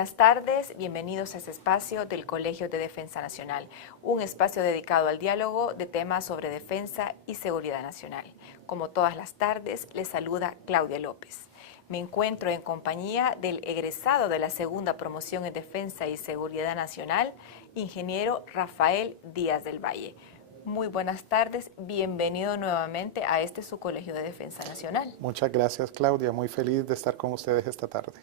buenas tardes, bienvenidos a este espacio del Colegio de Defensa Nacional, un espacio dedicado al diálogo de temas sobre defensa y seguridad nacional. Como todas las tardes, les saluda Claudia López. Me encuentro en compañía del egresado de la segunda promoción en Defensa y Seguridad Nacional, ingeniero Rafael Díaz del Valle. Muy buenas tardes, bienvenido nuevamente a su Colegio de Defensa Nacional. Muchas gracias, Claudia, muy feliz de estar con ustedes esta tarde.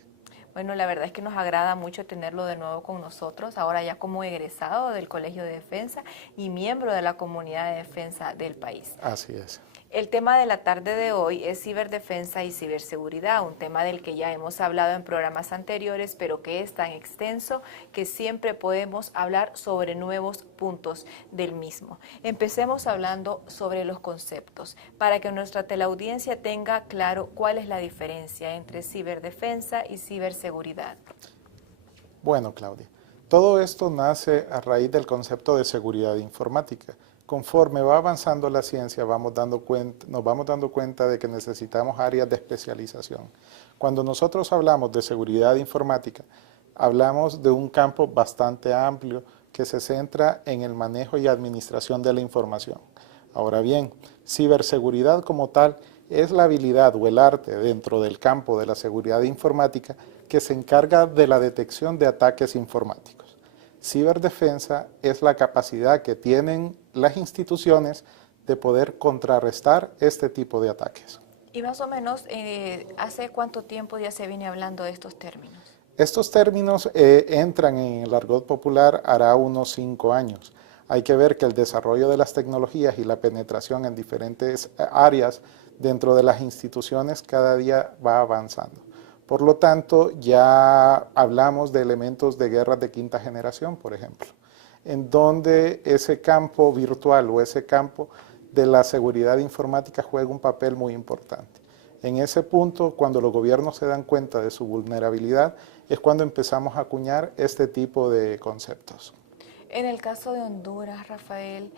Bueno, la verdad es que nos agrada mucho tenerlo de nuevo con nosotros, ahora ya como egresado del Colegio de Defensa y miembro de la comunidad de defensa del país. Así es. El tema de la tarde de hoy es ciberdefensa y ciberseguridad, un tema del que ya hemos hablado en programas anteriores, pero que es tan extenso que siempre podemos hablar sobre nuevos puntos del mismo. Empecemos hablando sobre los conceptos, para que nuestra teleaudiencia tenga claro cuál es la diferencia entre ciberdefensa y ciberseguridad. Bueno, Claudia, todo esto nace a raíz del concepto de seguridad informática. Conforme va avanzando la ciencia, nos vamos dando cuenta de que necesitamos áreas de especialización. Cuando nosotros hablamos de seguridad informática, hablamos de un campo bastante amplio que se centra en el manejo y administración de la información. Ahora bien, ciberseguridad como tal es la habilidad o el arte dentro del campo de la seguridad informática que se encarga de la detección de ataques informáticos. Ciberdefensa es la capacidad que tienen las instituciones de poder contrarrestar este tipo de ataques. Y más o menos, ¿hace cuánto tiempo ya se viene hablando de estos términos? Estos términos entran en el argot popular hará unos 5 años. Hay que ver que el desarrollo de las tecnologías y la penetración en diferentes áreas dentro de las instituciones cada día va avanzando. Por lo tanto, ya hablamos de elementos de guerras de quinta generación, por ejemplo, en donde ese campo virtual o ese campo de la seguridad informática juega un papel muy importante. En ese punto, cuando los gobiernos se dan cuenta de su vulnerabilidad, es cuando empezamos a acuñar este tipo de conceptos. En el caso de Honduras, Rafael,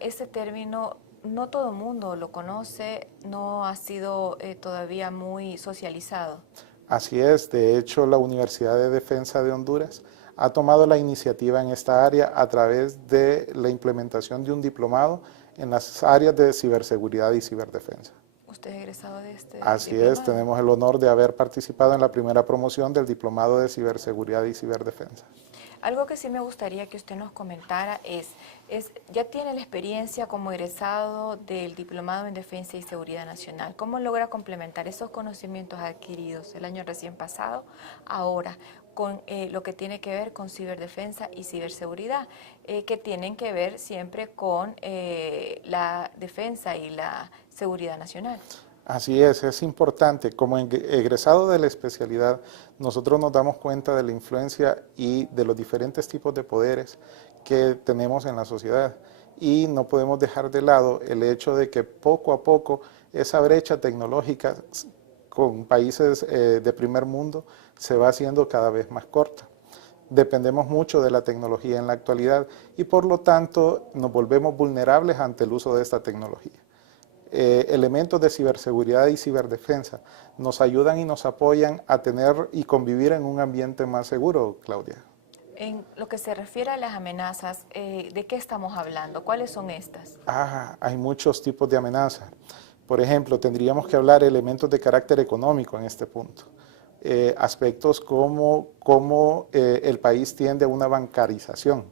ese término no todo el mundo lo conoce, no ha sido todavía muy socializado. Así es, de hecho la Universidad de Defensa de Honduras ha tomado la iniciativa en esta área a través de la implementación de un diplomado en las áreas de ciberseguridad y ciberdefensa. ¿Usted es egresado de este Así diplomado? es, tenemos el honor de haber participado en la primera promoción del diplomado de ciberseguridad y ciberdefensa. Algo que sí me gustaría que usted nos comentara ya tiene la experiencia como egresado del Diplomado en Defensa y Seguridad Nacional. ¿Cómo logra complementar esos conocimientos adquiridos el año recién pasado, ahora, con lo que tiene que ver con ciberdefensa y ciberseguridad, que tienen que ver siempre con la defensa y la seguridad nacional? Así es importante. Como egresado de la especialidad, nosotros nos damos cuenta de la influencia y de los diferentes tipos de poderes que tenemos en la sociedad. Y no podemos dejar de lado el hecho de que poco a poco esa brecha tecnológica con países de primer mundo se va haciendo cada vez más corta. Dependemos mucho de la tecnología en la actualidad y por lo tanto nos volvemos vulnerables ante el uso de esta tecnología. Elementos de ciberseguridad y ciberdefensa nos ayudan y nos apoyan a tener y convivir en un ambiente más seguro, Claudia. En lo que se refiere a las amenazas, ¿de qué estamos hablando? ¿Cuáles son estas? Hay muchos tipos de amenazas. Por ejemplo, tendríamos que hablar de elementos de carácter económico en este punto. Aspectos como el país tiende a una bancarización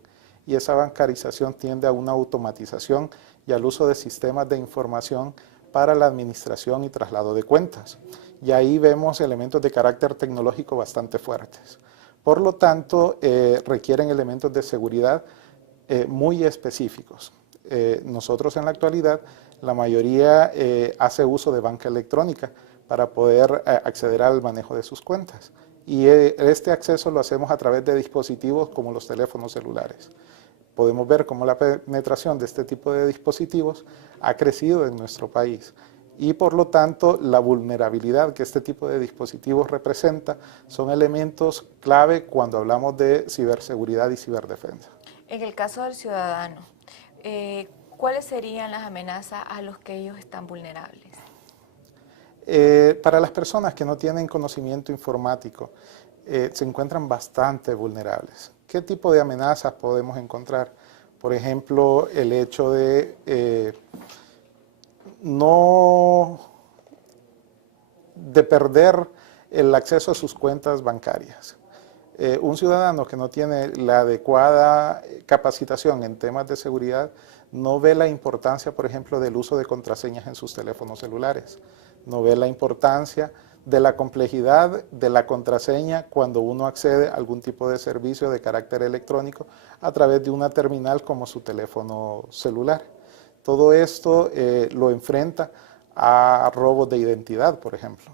y esa bancarización tiende a una automatización y al uso de sistemas de información para la administración y traslado de cuentas. Y ahí vemos elementos de carácter tecnológico bastante fuertes. Por lo tanto, requieren elementos de seguridad muy específicos. Nosotros en la actualidad, la mayoría hace uso de banca electrónica para poder acceder al manejo de sus cuentas. Y este acceso lo hacemos a través de dispositivos como los teléfonos celulares. Podemos ver cómo la penetración de este tipo de dispositivos ha crecido en nuestro país y por lo tanto la vulnerabilidad que este tipo de dispositivos representa son elementos clave cuando hablamos de ciberseguridad y ciberdefensa. En el caso del ciudadano, ¿cuáles serían las amenazas a los que ellos están vulnerables? Para las personas que no tienen conocimiento informático, se encuentran bastante vulnerables. ¿Qué tipo de amenazas podemos encontrar? Por ejemplo, el hecho de de perder el acceso a sus cuentas bancarias. Un ciudadano que no tiene la adecuada capacitación en temas de seguridad no ve la importancia, por ejemplo, del uso de contraseñas en sus teléfonos celulares, no ve la importancia de la complejidad de la contraseña cuando uno accede a algún tipo de servicio de carácter electrónico a través de una terminal como su teléfono celular. Todo esto lo enfrenta a robos de identidad, por ejemplo.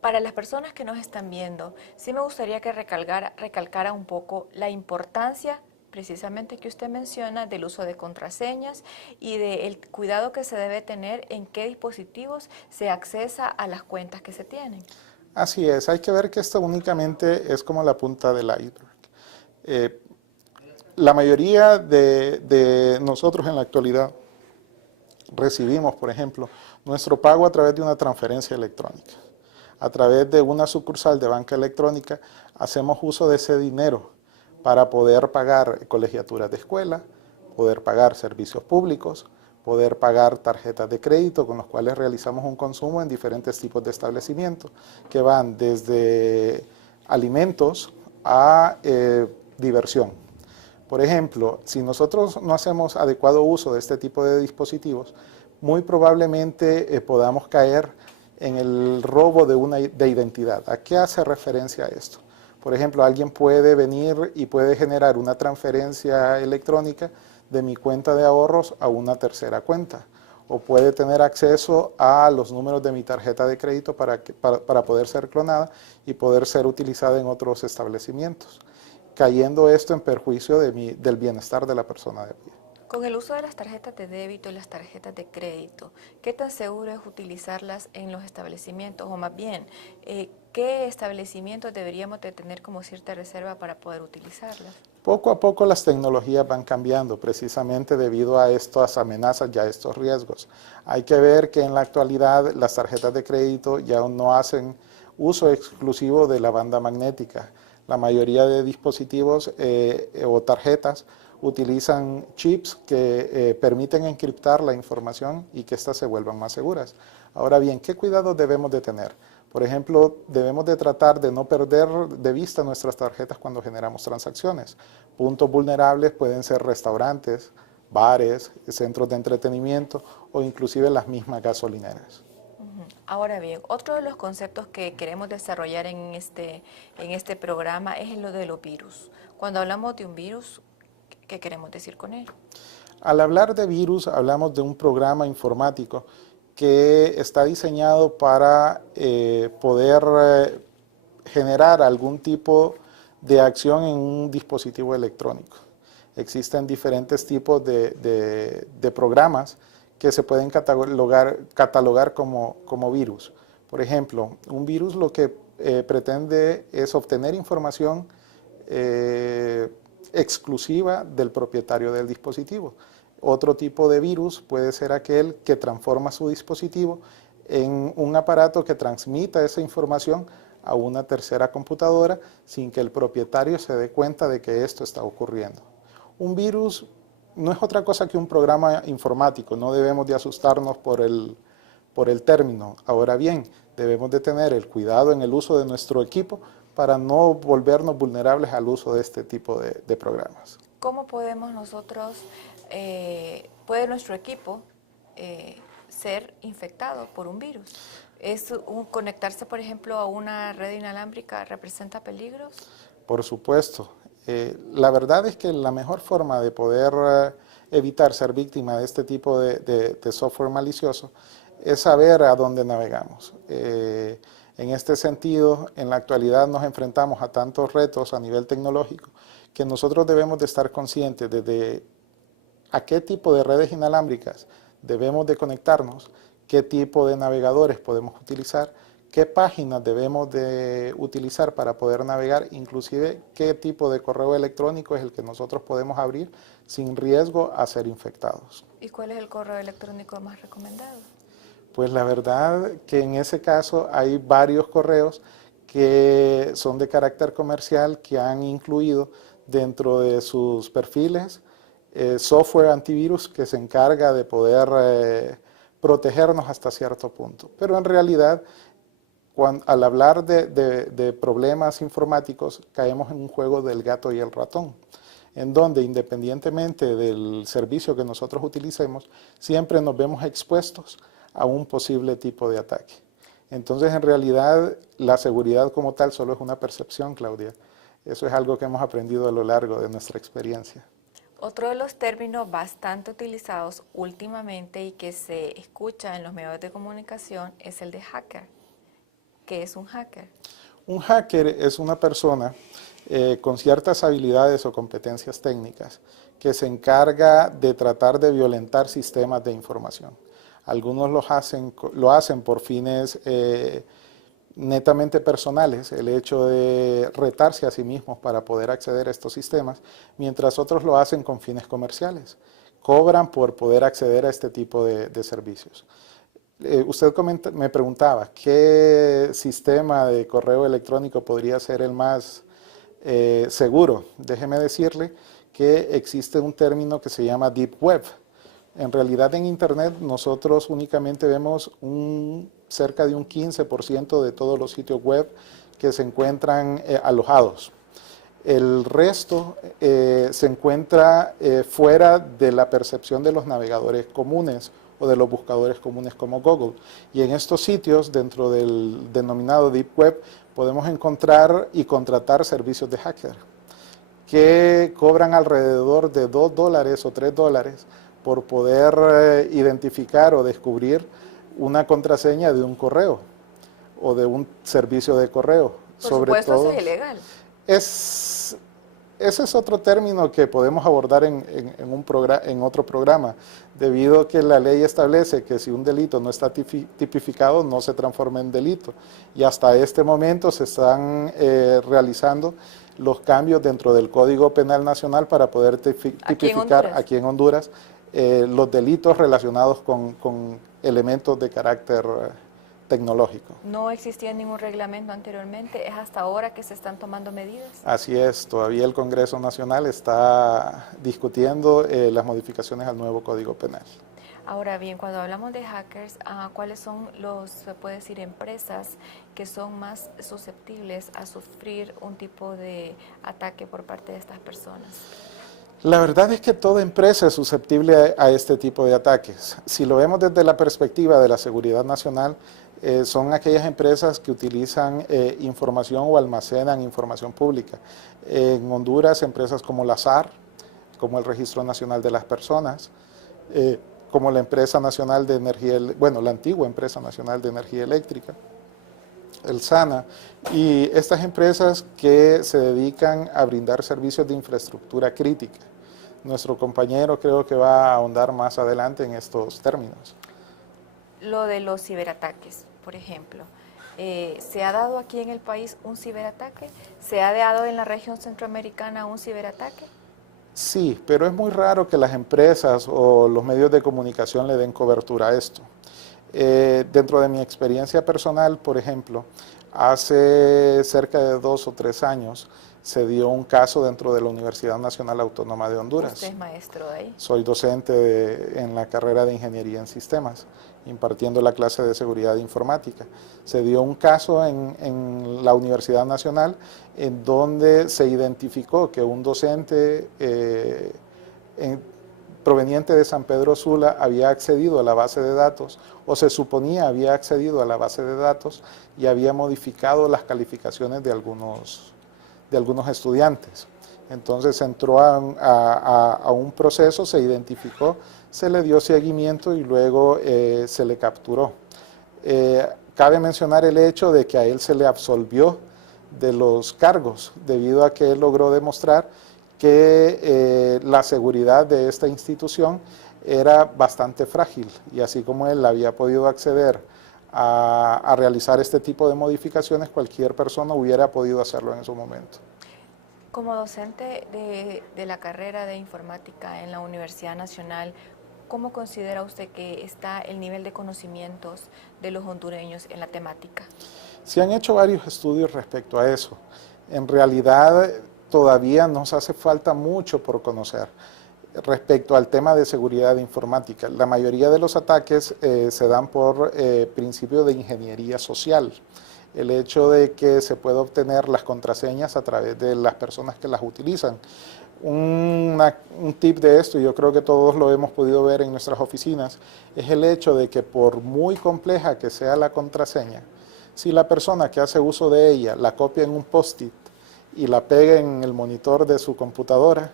Para las personas que nos están viendo, sí me gustaría que recalcara un poco la importancia precisamente que usted menciona del uso de contraseñas y del cuidado que se debe tener en qué dispositivos se accesa a las cuentas que se tienen. Así es, hay que ver que esto únicamente es como la punta del iceberg. La mayoría de nosotros en la actualidad recibimos, por ejemplo, nuestro pago a través de una transferencia electrónica. A través de una sucursal de banca electrónica hacemos uso de ese dinero para poder pagar colegiaturas de escuela, poder pagar servicios públicos, poder pagar tarjetas de crédito con los cuales realizamos un consumo en diferentes tipos de establecimientos que van desde alimentos a diversión. Por ejemplo, si nosotros no hacemos adecuado uso de este tipo de dispositivos, muy probablemente podamos caer en el robo de identidad. ¿A qué hace referencia esto? Por ejemplo, alguien puede venir y puede generar una transferencia electrónica de mi cuenta de ahorros a una tercera cuenta, o puede tener acceso a los números de mi tarjeta de crédito para poder ser clonada y poder ser utilizada en otros establecimientos, cayendo esto en perjuicio del bienestar de la persona de pie. Con el uso de las tarjetas de débito y las tarjetas de crédito, ¿qué tan seguro es utilizarlas en los establecimientos? O más bien, ¿qué establecimientos deberíamos de tener como cierta reserva para poder utilizarlas? Poco a poco las tecnologías van cambiando precisamente debido a estas amenazas y a estos riesgos. Hay que ver que en la actualidad las tarjetas de crédito ya no hacen uso exclusivo de la banda magnética. La mayoría de dispositivos o tarjetas utilizan chips que permiten encriptar la información y que éstas se vuelvan más seguras. Ahora bien, ¿qué cuidados debemos de tener? Por ejemplo, debemos de tratar de no perder de vista nuestras tarjetas cuando generamos transacciones. Puntos vulnerables pueden ser restaurantes, bares, centros de entretenimiento o inclusive las mismas gasolineras. Ahora bien, otro de los conceptos que queremos desarrollar en este programa es lo de los virus. Cuando hablamos de un virus, ¿qué queremos decir con ello? Al hablar de virus, hablamos de un programa informático que está diseñado para poder generar algún tipo de acción en un dispositivo electrónico. Existen diferentes tipos de programas que se pueden catalogar como virus. Por ejemplo, un virus lo que pretende es obtener información exclusiva del propietario del dispositivo. Otro tipo de virus puede ser aquel que transforma su dispositivo en un aparato que transmita esa información a una tercera computadora sin que el propietario se dé cuenta de que esto está ocurriendo. Un virus no es otra cosa que un programa informático, no debemos de asustarnos por el término. Ahora bien, debemos de tener el cuidado en el uso de nuestro equipo para no volvernos vulnerables al uso de este tipo de programas. ¿Cómo podemos nosotros, puede nuestro equipo ser infectado por un virus? ¿Conectarse, por ejemplo, a una red inalámbrica representa peligros? Por supuesto. La verdad es que la mejor forma de poder evitar ser víctima de este tipo de software malicioso es saber a dónde navegamos. En este sentido, en la actualidad nos enfrentamos a tantos retos a nivel tecnológico que nosotros debemos de estar conscientes de a qué tipo de redes inalámbricas debemos de conectarnos, qué tipo de navegadores podemos utilizar, qué páginas debemos de utilizar para poder navegar, inclusive qué tipo de correo electrónico es el que nosotros podemos abrir sin riesgo a ser infectados. ¿Y cuál es el correo electrónico más recomendado? Pues la verdad que en ese caso hay varios correos que son de carácter comercial, que han incluido dentro de sus perfiles software antivirus que se encarga de poder protegernos hasta cierto punto. Pero en realidad, al hablar de problemas informáticos, caemos en un juego del gato y el ratón, en donde independientemente del servicio que nosotros utilicemos, siempre nos vemos expuestos a un posible tipo de ataque. Entonces, en realidad, la seguridad como tal solo es una percepción, Claudia. Eso es algo que hemos aprendido a lo largo de nuestra experiencia. Otro de los términos bastante utilizados últimamente y que se escucha en los medios de comunicación es el de hacker. ¿Qué es un hacker? Un hacker es una persona con ciertas habilidades o competencias técnicas que se encarga de tratar de violentar sistemas de información. Algunos lo hacen por fines netamente personales, el hecho de retarse a sí mismos para poder acceder a estos sistemas, mientras otros lo hacen con fines comerciales. Cobran por poder acceder a este tipo de servicios. Usted me preguntaba, ¿qué sistema de correo electrónico podría ser el más seguro? Déjeme decirle que existe un término que se llama Deep Web. En realidad en Internet nosotros únicamente vemos cerca de un 15% de todos los sitios web que se encuentran alojados. El resto se encuentra fuera de la percepción de los navegadores comunes o de los buscadores comunes como Google. Y en estos sitios, dentro del denominado Deep Web, podemos encontrar y contratar servicios de hacker que cobran alrededor de $2 o $3 por poder identificar o descubrir una contraseña de un correo o de un servicio de correo. Por supuesto, eso es ilegal. Ese es otro término que podemos abordar en otro programa, debido a que la ley establece que si un delito no está tipificado, no se transforma en delito. Y hasta este momento se están realizando los cambios dentro del Código Penal Nacional para poder tipificar aquí en Honduras los delitos relacionados con elementos de carácter tecnológico. ¿No existía ningún reglamento anteriormente? ¿Es hasta ahora que se están tomando medidas? Así es, todavía el Congreso Nacional está discutiendo las modificaciones al nuevo Código Penal. Ahora bien, cuando hablamos de hackers, ¿cuáles son se puede decir, empresas que son más susceptibles a sufrir un tipo de ataque por parte de estas personas? La verdad es que toda empresa es susceptible a este tipo de ataques. Si lo vemos desde la perspectiva de la seguridad nacional, son aquellas empresas que utilizan información o almacenan información pública. En Honduras, empresas como la SAR, como el Registro Nacional de las Personas, como la empresa nacional de energía, la antigua empresa nacional de energía eléctrica, el SANA, y estas empresas que se dedican a brindar servicios de infraestructura crítica. Nuestro compañero creo que va a ahondar más adelante en estos términos. Lo de los ciberataques, por ejemplo, ¿se ha dado aquí en el país un ciberataque? ¿Se ha dado en la región centroamericana un ciberataque? Sí, pero es muy raro que las empresas o los medios de comunicación le den cobertura a esto. Dentro de mi experiencia personal, por ejemplo, hace cerca de 2 o 3 años se dio un caso dentro de la Universidad Nacional Autónoma de Honduras. ¿Usted es maestro de ahí? Soy docente en la carrera de Ingeniería en Sistemas, impartiendo la clase de Seguridad Informática. Se dio un caso en la Universidad Nacional en donde se identificó que un docente proveniente de San Pedro Sula había accedido a la base de datos, o se suponía había accedido a la base de datos y había modificado las calificaciones de algunos estudiantes. Entonces entró a un proceso, se identificó, se le dio seguimiento y luego se le capturó. Cabe mencionar el hecho de que a él se le absolvió de los cargos debido a que él logró demostrar que la seguridad de esta institución era bastante frágil y así como él había podido acceder a realizar este tipo de modificaciones, cualquier persona hubiera podido hacerlo en su momento. Como docente de la carrera de informática en la Universidad Nacional, ¿cómo considera usted que está el nivel de conocimientos de los hondureños en la temática? Se han hecho varios estudios respecto a eso. En realidad todavía nos hace falta mucho por conocer respecto al tema de seguridad informática. La mayoría de los ataques se dan por principio de ingeniería social. El hecho de que se pueda obtener las contraseñas a través de las personas que las utilizan. Un tip de esto, y yo creo que todos lo hemos podido ver en nuestras oficinas, es el hecho de que por muy compleja que sea la contraseña, si la persona que hace uso de ella la copia en un post-it y la pega en el monitor de su computadora,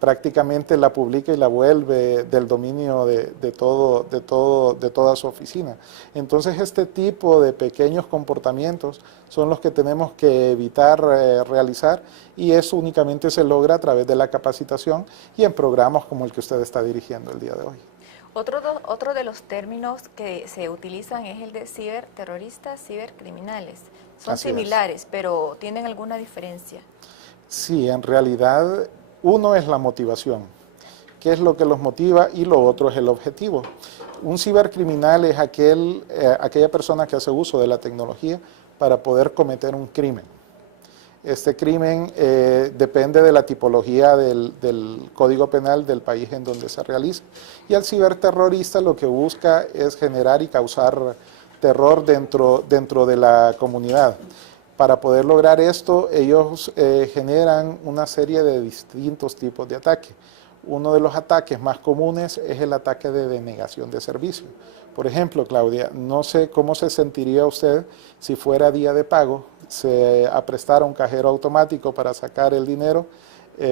prácticamente la publica y la vuelve del dominio de toda su oficina. Entonces este tipo de pequeños comportamientos son los que tenemos que evitar realizar, y eso únicamente se logra a través de la capacitación y en programas como el que usted está dirigiendo el día de hoy. Otro de los términos que se utilizan es el de ciberterroristas, cibercriminales. Son similares, pero ¿tienen alguna diferencia? Sí, en realidad uno es la motivación, qué es lo que los motiva, y lo otro es el objetivo. Un cibercriminal es aquella persona que hace uso de la tecnología para poder cometer un crimen. Este crimen depende de la tipología del Código Penal del país en donde se realiza. Y el ciberterrorista lo que busca es generar y causar terror dentro de la comunidad. Para poder lograr esto, ellos generan una serie de distintos tipos de ataques. Uno de los ataques más comunes es el ataque de denegación de servicio. Por ejemplo, Claudia, no sé cómo se sentiría usted si fuera día de pago, se aprestara un cajero automático para sacar el dinero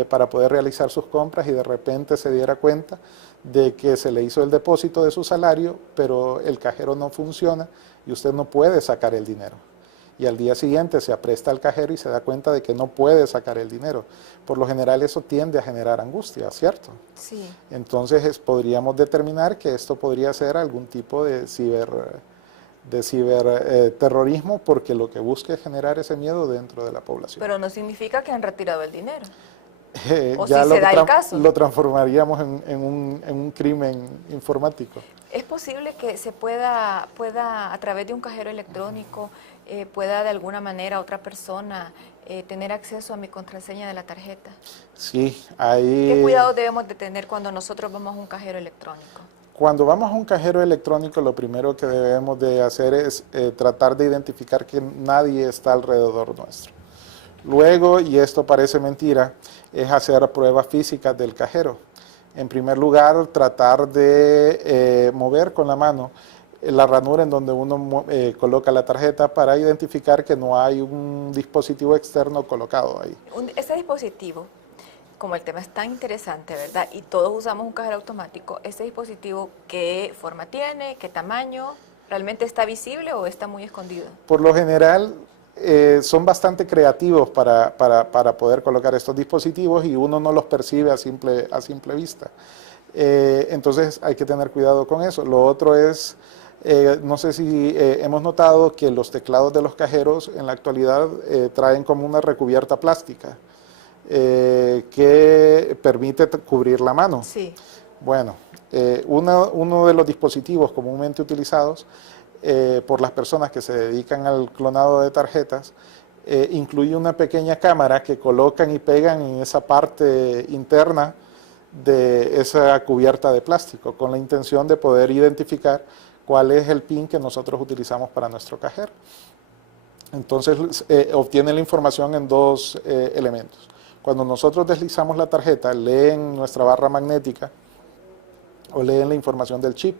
para poder realizar sus compras, y de repente se diera cuenta de que se le hizo el depósito de su salario, pero el cajero no funciona y usted no puede sacar el dinero. Y al día siguiente se apresta al cajero y se da cuenta de que no puede sacar el dinero. Por lo general eso tiende a generar angustia, ¿cierto? Sí. Entonces podríamos determinar que esto podría ser algún tipo de ciberterrorismo, porque lo que busca es generar ese miedo dentro de la población. Pero no significa que han retirado el dinero. O ya si se da el caso. Lo transformaríamos en un crimen informático. ¿Es posible que se pueda a través de un cajero electrónico, pueda de alguna manera otra persona tener acceso a mi contraseña de la tarjeta? Sí, hay... ¿Qué cuidados debemos de tener cuando nosotros vamos a un cajero electrónico? Cuando vamos a un cajero electrónico, lo primero que debemos de hacer es tratar de identificar que nadie está alrededor nuestro. Luego, y esto parece mentira, es hacer pruebas físicas del cajero. En primer lugar, tratar de mover con la mano la ranura en donde uno coloca la tarjeta para identificar que no hay un dispositivo externo colocado ahí. Ese dispositivo, como el tema es tan interesante, ¿verdad? Y todos usamos un cajero automático, ¿ese dispositivo qué forma tiene, qué tamaño? ¿Realmente está visible o está muy escondido? Por lo general son bastante creativos para poder colocar estos dispositivos, y uno no los percibe a simple vista. Entonces hay que tener cuidado con eso. Lo otro es, no sé si hemos notado que los teclados de los cajeros en la actualidad traen como una recubierta plástica que permite cubrir la mano. Sí. Bueno, uno de los dispositivos comúnmente utilizados por las personas que se dedican al clonado de tarjetas, incluye una pequeña cámara que colocan y pegan en esa parte interna de esa cubierta de plástico, con la intención de poder identificar cuál es el PIN que nosotros utilizamos para nuestro cajero. Entonces obtiene la información en dos elementos. Cuando nosotros deslizamos la tarjeta, leen nuestra barra magnética o leen la información del chip,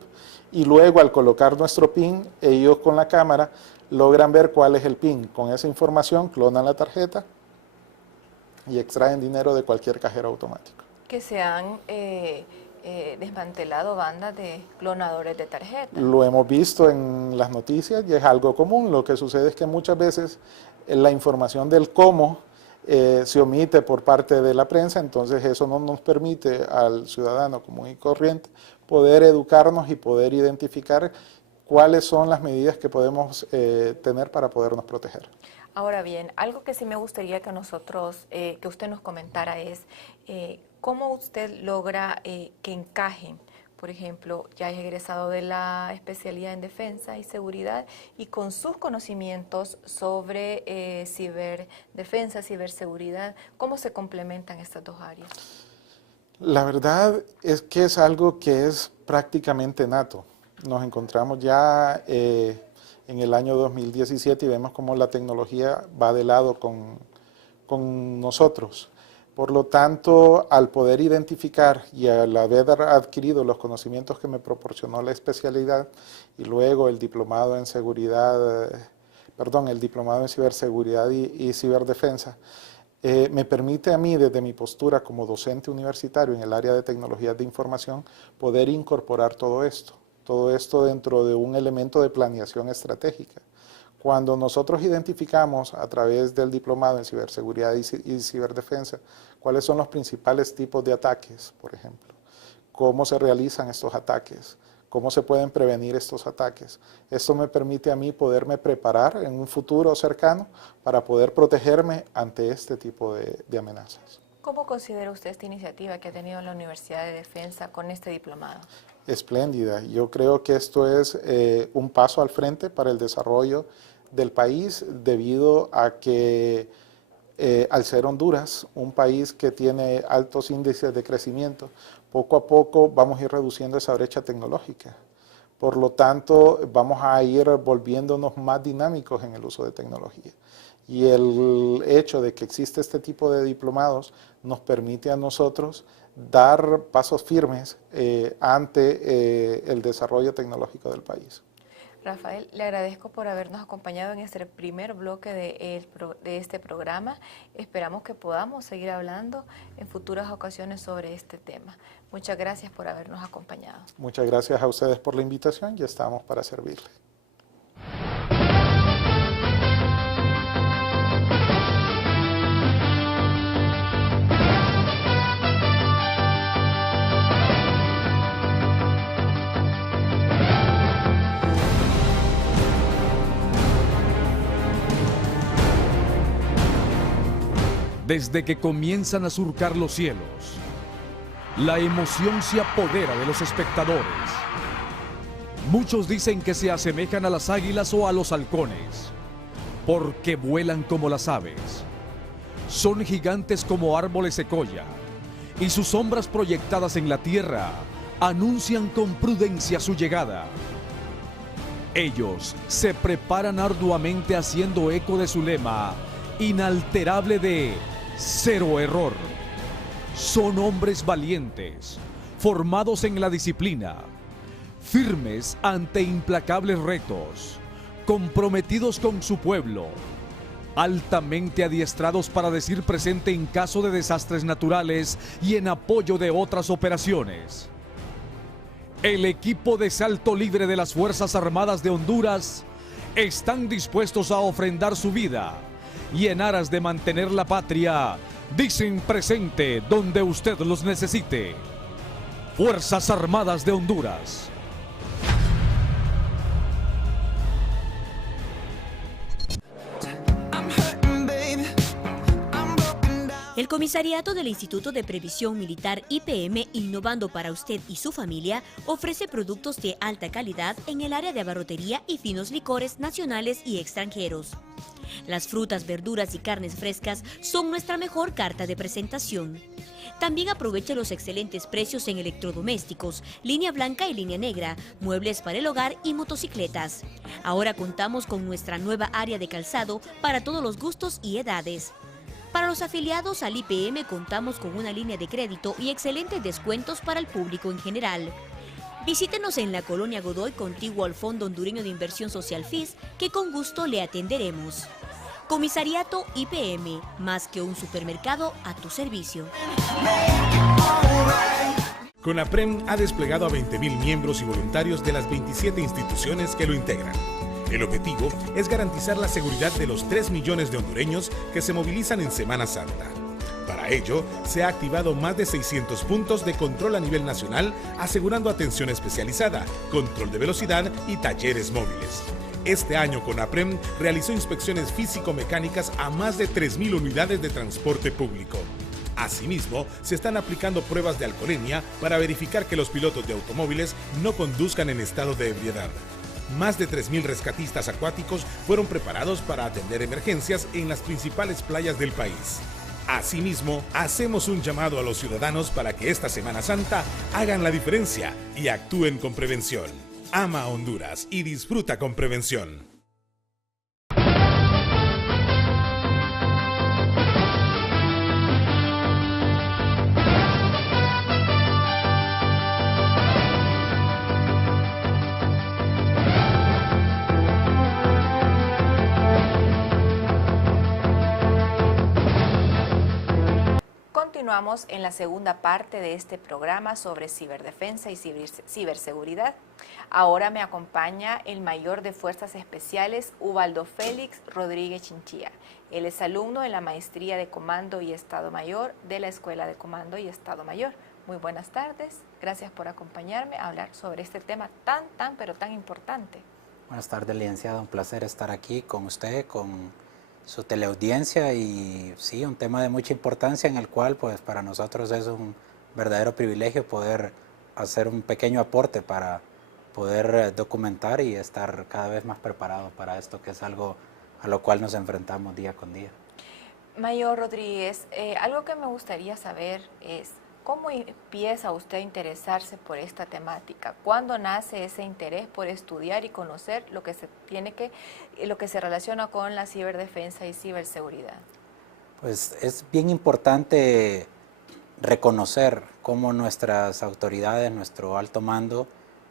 y luego al colocar nuestro PIN, ellos con la cámara logran ver cuál es el PIN. Con esa información clonan la tarjeta y extraen dinero de cualquier cajero automático. Que se han desmantelado bandas de clonadores de tarjetas. Lo hemos visto en las noticias y es algo común. Lo que sucede es que muchas veces la información del cómo se omite por parte de la prensa, entonces eso no nos permite al ciudadano común y corriente poder educarnos y poder identificar cuáles son las medidas que podemos tener para podernos proteger. Ahora bien, algo que sí me gustaría que que usted nos comentara es cómo usted logra que encajen, por ejemplo, ya es egresado de la especialidad en defensa y seguridad y con sus conocimientos sobre ciberdefensa, ciberseguridad, ¿cómo se complementan estas dos áreas? La verdad es que es algo que es prácticamente nato. Nos encontramos ya en el año 2017 y vemos cómo la tecnología va de lado con nosotros. Por lo tanto, al poder identificar y al haber adquirido los conocimientos que me proporcionó la especialidad y luego el diplomado en ciberseguridad y ciberdefensa, me permite a mí, desde mi postura como docente universitario en el área de tecnologías de información, poder incorporar todo esto dentro de un elemento de planeación estratégica. Cuando nosotros identificamos a través del diplomado en ciberseguridad y ciberdefensa cuáles son los principales tipos de ataques, por ejemplo, cómo se realizan estos ataques, cómo se pueden prevenir estos ataques. Esto me permite a mí poderme preparar en un futuro cercano para poder protegerme ante este tipo de amenazas. ¿Cómo considera usted esta iniciativa que ha tenido la Universidad de Defensa con este diplomado? Espléndida. Yo creo que esto es un paso al frente para el desarrollo del país debido a que al ser Honduras, un país que tiene altos índices de crecimiento, poco a poco vamos a ir reduciendo esa brecha tecnológica. Por lo tanto, vamos a ir volviéndonos más dinámicos en el uso de tecnología. Y el hecho de que existe este tipo de diplomados nos permite a nosotros dar pasos firmes ante el desarrollo tecnológico del país. Rafael, le agradezco por habernos acompañado en este primer bloque de este programa. Esperamos que podamos seguir hablando en futuras ocasiones sobre este tema. Muchas gracias por habernos acompañado. Muchas gracias a ustedes por la invitación y estamos para servirles. Desde que comienzan a surcar los cielos, la emoción se apodera de los espectadores. Muchos dicen que se asemejan a las águilas o a los halcones, porque vuelan como las aves. Son gigantes como árboles secoya, y sus sombras proyectadas en la tierra anuncian con prudencia su llegada. Ellos se preparan arduamente haciendo eco de su lema inalterable de cero error. Son hombres valientes, formados en la disciplina, firmes ante implacables retos, comprometidos con su pueblo, altamente adiestrados para decir presente en caso de desastres naturales y en apoyo de otras operaciones. El equipo de salto libre de las Fuerzas Armadas de Honduras están dispuestos a ofrendar su vida y en aras de mantener la patria, dicen presente donde usted los necesite. Fuerzas Armadas de Honduras. El Comisariato del Instituto de Previsión Militar IPM, innovando para usted y su familia, ofrece productos de alta calidad en el área de abarrotería y finos licores nacionales y extranjeros. Las frutas, verduras y carnes frescas son nuestra mejor carta de presentación. También aproveche los excelentes precios en electrodomésticos, línea blanca y línea negra, muebles para el hogar y motocicletas. Ahora contamos con nuestra nueva área de calzado para todos los gustos y edades. Para los afiliados al IPM contamos con una línea de crédito y excelentes descuentos para el público en general. Visítenos en la Colonia Godoy, contiguo al Fondo Hondureño de Inversión Social FIS, que con gusto le atenderemos. Comisariato IPM, más que un supermercado a tu servicio. CONAPREM ha desplegado a 20.000 miembros y voluntarios de las 27 instituciones que lo integran. El objetivo es garantizar la seguridad de los 3 millones de hondureños que se movilizan en Semana Santa. Para ello, se ha activado más de 600 puntos de control a nivel nacional, asegurando atención especializada, control de velocidad y talleres móviles. Este año CONAPREM realizó inspecciones físico-mecánicas a más de 3.000 unidades de transporte público. Asimismo, se están aplicando pruebas de alcoholemia para verificar que los pilotos de automóviles no conduzcan en estado de ebriedad. Más de 3.000 rescatistas acuáticos fueron preparados para atender emergencias en las principales playas del país. Asimismo, hacemos un llamado a los ciudadanos para que esta Semana Santa hagan la diferencia y actúen con prevención. Ama a Honduras y disfruta con prevención. Continuamos en la segunda parte de este programa sobre ciberdefensa y ciberseguridad. Ahora me acompaña el mayor de Fuerzas Especiales, Ubaldo Félix Rodríguez Chinchilla. Él es alumno en la Maestría de Comando y Estado Mayor de la Escuela de Comando y Estado Mayor. Muy buenas tardes, gracias por acompañarme a hablar sobre este tema pero tan importante. Buenas tardes, licenciado, un placer estar aquí con usted, con su teleaudiencia y sí, un tema de mucha importancia en el cual pues para nosotros es un verdadero privilegio poder hacer un pequeño aporte para poder documentar y estar cada vez más preparados para esto, que es algo a lo cual nos enfrentamos día con día. Mayor Rodríguez, algo que me gustaría saber es ¿cómo empieza usted a interesarse por esta temática? ¿Cuándo nace ese interés por estudiar y conocer lo que se relaciona con la ciberdefensa y ciberseguridad? Pues es bien importante reconocer cómo nuestras autoridades, nuestro alto mando,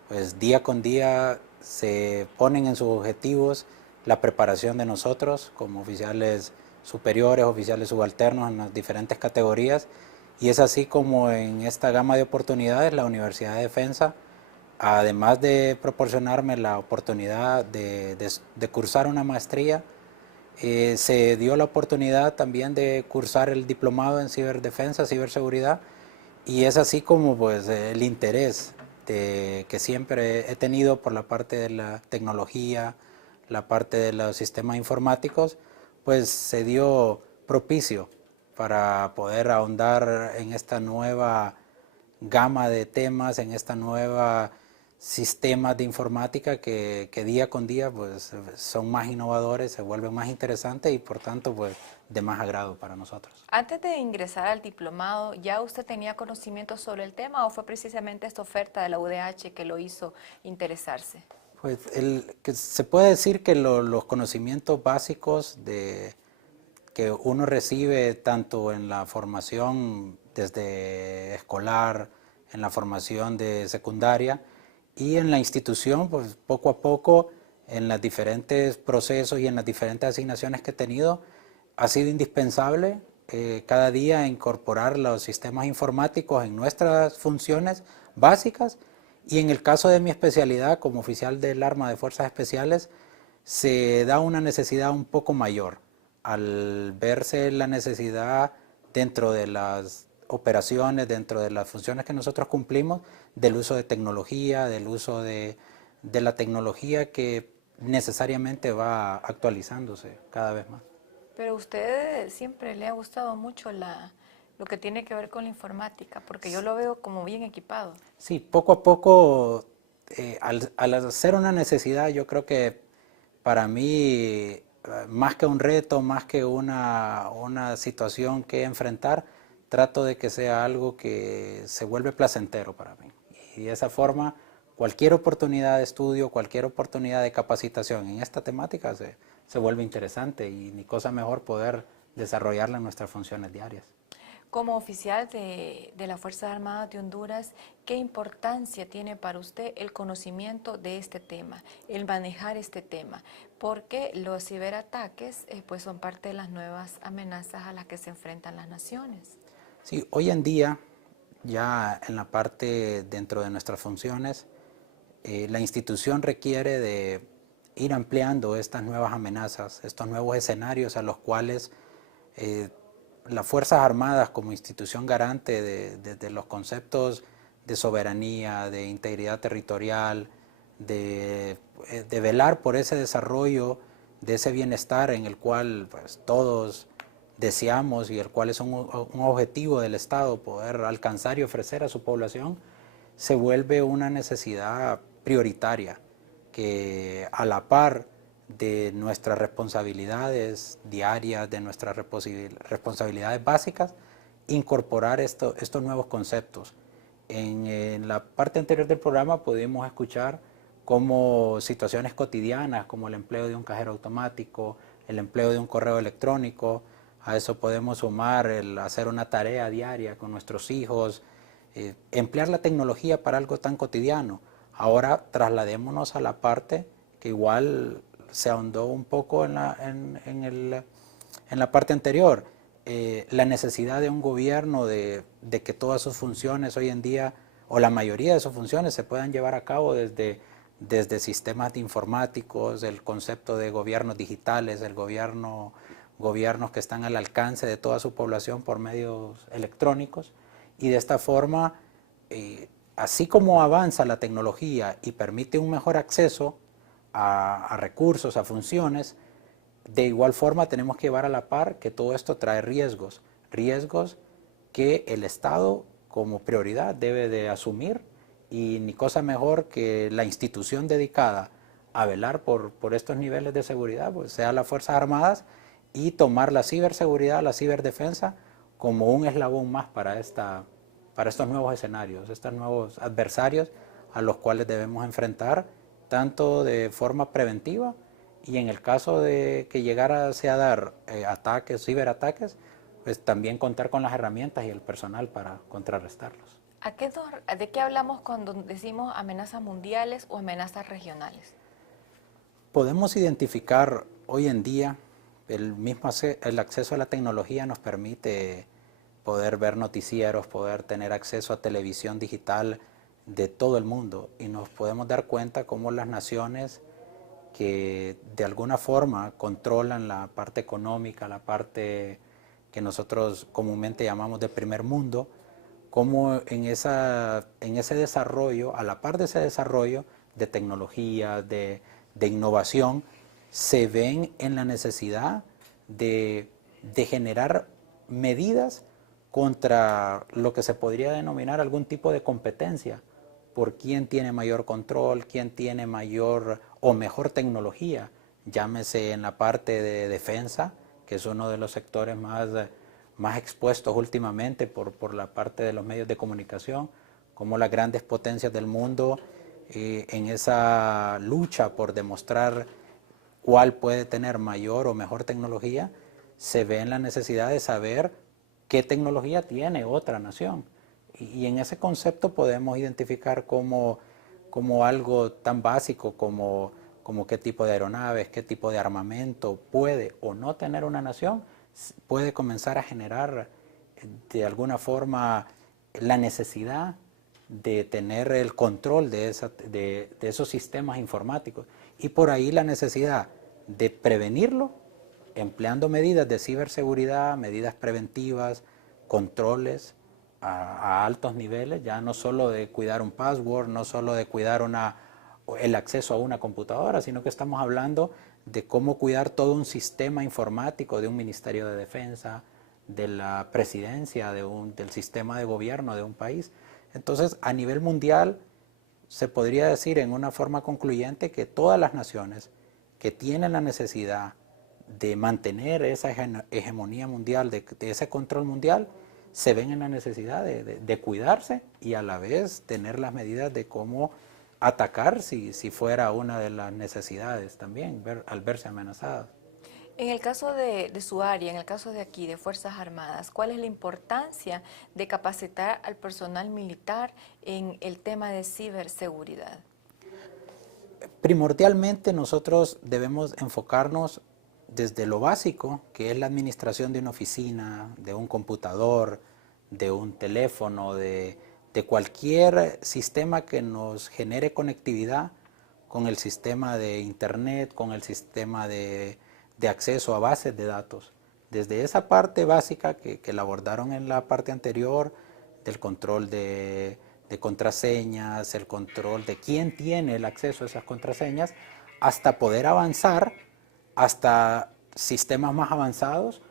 pues día con día se ponen en sus objetivos la preparación de nosotros como oficiales superiores, oficiales subalternos en las diferentes categorías. Y es así como en esta gama de oportunidades la Universidad de Defensa, además de proporcionarme la oportunidad de cursar una maestría, se dio la oportunidad también de cursar el diplomado en ciberdefensa, ciberseguridad, y es así como pues el interés que siempre he tenido por la parte de la tecnología, la parte de los sistemas informáticos, pues se dio propicio para poder ahondar en esta nueva gama de temas, en esta nueva sistemas de informática que día con día pues son más innovadores, se vuelven más interesantes y por tanto pues de más agrado para nosotros. Antes de ingresar al diplomado, ¿ya usted tenía conocimiento sobre el tema o fue precisamente esta oferta de la UDH que lo hizo interesarse? Pues que se puede decir que los conocimientos básicos que uno recibe tanto en la formación desde escolar, en la formación de secundaria y en la institución, pues poco a poco en los diferentes procesos y en las diferentes asignaciones que he tenido, ha sido indispensable cada día incorporar los sistemas informáticos en nuestras funciones básicas y en el caso de mi especialidad como oficial del Arma de Fuerzas Especiales se da una necesidad un poco mayor al verse la necesidad dentro de las operaciones, dentro de las funciones que nosotros cumplimos, del uso de tecnología, del uso de la tecnología que necesariamente va actualizándose cada vez más. Pero a usted siempre le ha gustado mucho lo que tiene que ver con la informática, porque yo lo veo como bien equipado. Sí, poco a poco, al hacer una necesidad, yo creo que para mí más que un reto, más que una situación que enfrentar, trato de que sea algo que se vuelve placentero para mí. Y de esa forma, cualquier oportunidad de estudio, cualquier oportunidad de capacitación en esta temática se vuelve interesante y ni cosa mejor poder desarrollarla en nuestras funciones diarias. Como oficial de las Fuerzas Armadas de Honduras, ¿qué importancia tiene para usted el conocimiento de este tema, el manejar este tema? Porque los ciberataques pues son parte de las nuevas amenazas a las que se enfrentan las naciones. Sí, hoy en día, ya en la parte dentro de nuestras funciones, la institución requiere de ir ampliando estas nuevas amenazas, estos nuevos escenarios a los cuales las Fuerzas Armadas como institución garante de los conceptos de soberanía, de integridad territorial, de velar por ese desarrollo, de ese bienestar en el cual pues, todos deseamos y el cual es un objetivo del Estado poder alcanzar y ofrecer a su población, se vuelve una necesidad prioritaria que a la par de nuestras responsabilidades diarias, de nuestras responsabilidades básicas, incorporar estos nuevos conceptos. En la parte anterior del programa pudimos escuchar cómo situaciones cotidianas como el empleo de un cajero automático, el empleo de un correo electrónico, a eso podemos sumar el hacer una tarea diaria con nuestros hijos, emplear la tecnología para algo tan cotidiano. Ahora trasladémonos a la parte que igual se ahondó un poco en la parte anterior, la necesidad de un gobierno de que todas sus funciones hoy en día, o la mayoría de sus funciones, se puedan llevar a cabo desde sistemas informáticos, el concepto de gobiernos digitales, gobiernos que están al alcance de toda su población por medios electrónicos, y de esta forma, así como avanza la tecnología y permite un mejor acceso a recursos, a funciones, de igual forma tenemos que llevar a la par que todo esto trae riesgos que el Estado como prioridad debe de asumir, y ni cosa mejor que la institución dedicada a velar por estos niveles de seguridad, pues sea las Fuerzas Armadas, y tomar la ciberseguridad, la ciberdefensa como un eslabón más para estos nuevos escenarios, estos nuevos adversarios a los cuales debemos enfrentar tanto de forma preventiva, y en el caso de que llegara a dar ataques, ciberataques, pues también contar con las herramientas y el personal para contrarrestarlos. ¿De qué hablamos cuando decimos amenazas mundiales o amenazas regionales? Podemos identificar hoy en día, el acceso a la tecnología nos permite poder ver noticieros, poder tener acceso a televisión digital de todo el mundo, y nos podemos dar cuenta cómo las naciones que de alguna forma controlan la parte económica, la parte que nosotros comúnmente llamamos de primer mundo, cómo en ese desarrollo, a la par de ese desarrollo de tecnología, de innovación, se ven en la necesidad de generar medidas contra lo que se podría denominar algún tipo de competencia, por quién tiene mayor control, quién tiene mayor o mejor tecnología, llámese en la parte de defensa, que es uno de los sectores más expuestos últimamente por la parte de los medios de comunicación, como las grandes potencias del mundo en esa lucha por demostrar cuál puede tener mayor o mejor tecnología, se ve en la necesidad de saber qué tecnología tiene otra nación. Y en ese concepto podemos identificar como algo tan básico como qué tipo de aeronaves, qué tipo de armamento puede o no tener una nación, puede comenzar a generar de alguna forma la necesidad de tener el control de esos sistemas informáticos, y por ahí la necesidad de prevenirlo empleando medidas de ciberseguridad, medidas preventivas, controles a altos niveles, ya no solo de cuidar un password, no solo de cuidar el acceso a una computadora, sino que estamos hablando de cómo cuidar todo un sistema informático de un Ministerio de Defensa, de la presidencia, del sistema de gobierno de un país. Entonces, a nivel mundial, se podría decir en una forma concluyente que todas las naciones que tienen la necesidad de mantener esa hegemonía mundial, de ese control mundial, se ven en la necesidad de cuidarse y a la vez tener las medidas de cómo atacar si fuera una de las necesidades también, al verse amenazadas. En el caso de su área, en el caso de aquí, de Fuerzas Armadas, ¿cuál es la importancia de capacitar al personal militar en el tema de ciberseguridad? Primordialmente nosotros debemos enfocarnos desde lo básico, que es la administración de una oficina, de un computador, de un teléfono, de cualquier sistema que nos genere conectividad con el sistema de internet, con el sistema de acceso a bases de datos. Desde esa parte básica que la abordaron en la parte anterior, del control de contraseñas, el control de quién tiene el acceso a esas contraseñas, hasta poder avanzar hasta sistemas más avanzados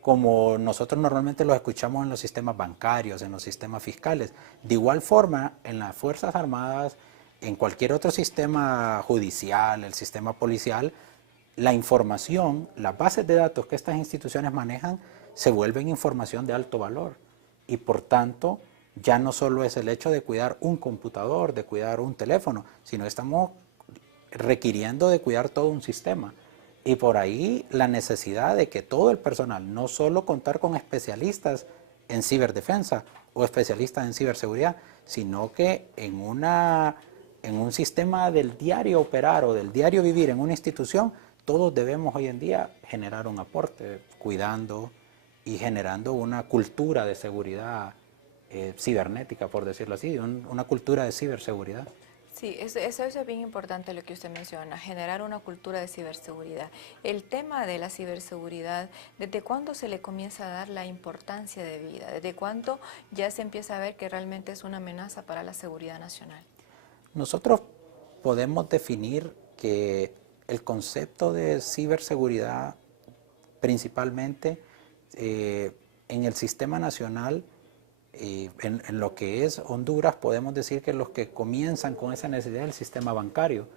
como nosotros normalmente los escuchamos en los sistemas bancarios, en los sistemas fiscales. De igual forma, en las Fuerzas Armadas, en cualquier otro sistema judicial, el sistema policial, la información, las bases de datos que estas instituciones manejan, se vuelven información de alto valor. Y por tanto, ya no solo es el hecho de cuidar un computador, de cuidar un teléfono, sino que estamos requiriendo de cuidar todo un sistema. Y por ahí la necesidad de que todo el personal, no solo contar con especialistas en ciberdefensa o especialistas en ciberseguridad, sino que en un sistema del diario operar o del diario vivir en una institución, todos debemos hoy en día generar un aporte, cuidando y generando una cultura de seguridad cibernética, por decirlo así, una cultura de ciberseguridad. Sí, eso es bien importante lo que usted menciona, generar una cultura de ciberseguridad. El tema de la ciberseguridad, ¿desde cuándo se le comienza a dar la importancia de vida? ¿Desde cuándo ya se empieza a ver que realmente es una amenaza para la seguridad nacional? Nosotros podemos definir que el concepto de ciberseguridad, principalmente en el sistema nacional, en lo que es Honduras, podemos decir que los que comienzan con esa necesidad es el sistema bancario,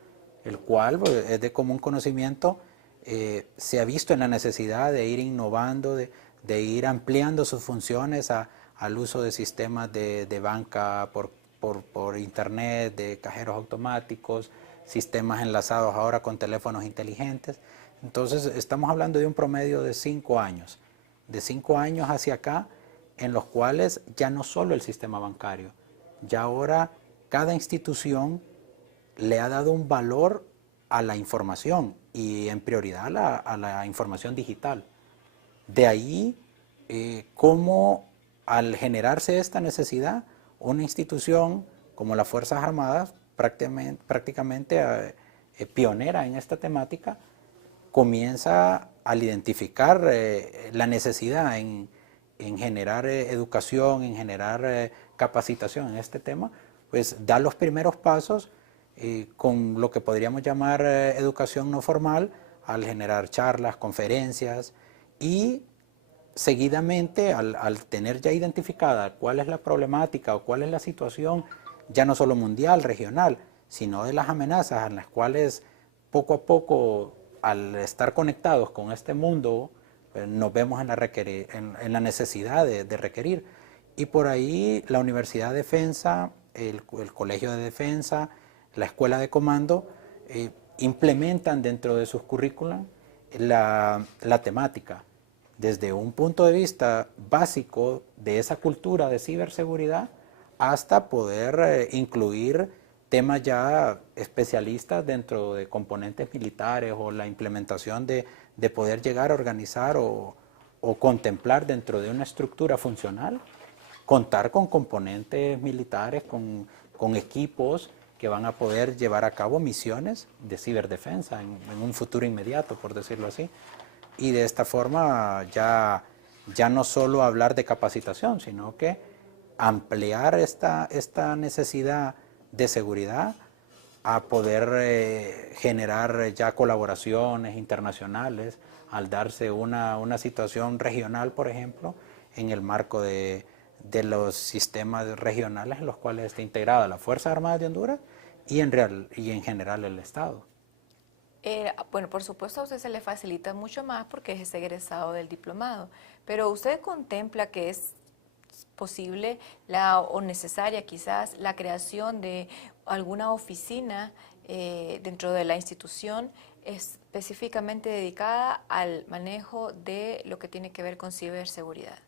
el cual es de común conocimiento, se ha visto en la necesidad de ir innovando, de ir ampliando sus funciones al uso de sistemas de banca por internet, de cajeros automáticos, sistemas enlazados ahora con teléfonos inteligentes. Entonces estamos hablando de un promedio de 5 años, de 5 años hacia acá, en los cuales ya no solo el sistema bancario, ya ahora cada institución le ha dado un valor a la información y en prioridad a la información digital. De ahí cómo al generarse esta necesidad, una institución como las Fuerzas Armadas, prácticamente pionera en esta temática, comienza al identificar la necesidad en generar educación, en generar capacitación en este tema, pues da los primeros pasos con lo que podríamos llamar educación no formal, al generar charlas, conferencias y seguidamente al tener ya identificada cuál es la problemática o cuál es la situación, ya no solo mundial, regional, sino de las amenazas en las cuales poco a poco, al estar conectados con este mundo, nos vemos en la necesidad de requerir. Y por ahí la Universidad de Defensa, el Colegio de Defensa, la Escuela de Comando, implementan dentro de sus currículos la temática, desde un punto de vista básico de esa cultura de ciberseguridad hasta poder incluir temas ya especialistas dentro de componentes militares o la implementación de poder llegar a organizar o contemplar dentro de una estructura funcional, contar con componentes militares, con equipos que van a poder llevar a cabo misiones de ciberdefensa en un futuro inmediato, por decirlo así. Y de esta forma ya no solo hablar de capacitación, sino que ampliar esta necesidad de seguridad a poder generar ya colaboraciones internacionales, al darse una situación regional, por ejemplo, en el marco de los sistemas regionales en los cuales está integrada la Fuerza Armada de Honduras y en general el Estado. Bueno, por supuesto a usted se le facilita mucho más porque es egresado del diplomado, pero usted contempla que es posible o necesaria quizás la creación de alguna oficina dentro de la institución específicamente dedicada al manejo de lo que tiene que ver con ciberseguridad.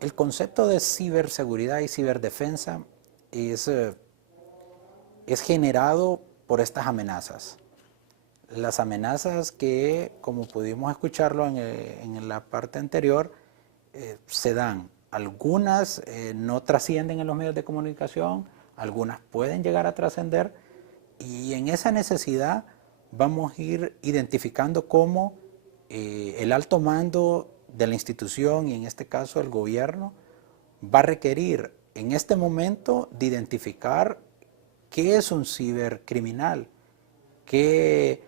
El concepto de ciberseguridad y ciberdefensa es generado por estas amenazas. Las amenazas que, como pudimos escucharlo en la parte anterior, se dan. Algunas no trascienden en los medios de comunicación, algunas pueden llegar a trascender, y en esa necesidad vamos a ir identificando cómo el alto mando de la institución, y en este caso el gobierno, va a requerir en este momento de identificar qué es un cibercriminal, qué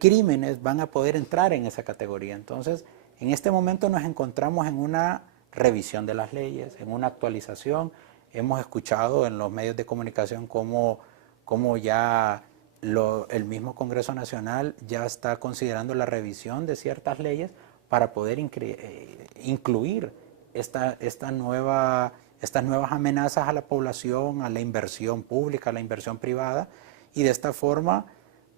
crímenes van a poder entrar en esa categoría. Entonces, En este momento nos encontramos en una revisión de las leyes, en una actualización. Hemos escuchado en los medios de comunicación cómo ya el mismo Congreso Nacional ya está considerando la revisión de ciertas leyes para poder incluir estas nuevas amenazas a la población, a la inversión pública, a la inversión privada, y de esta forma,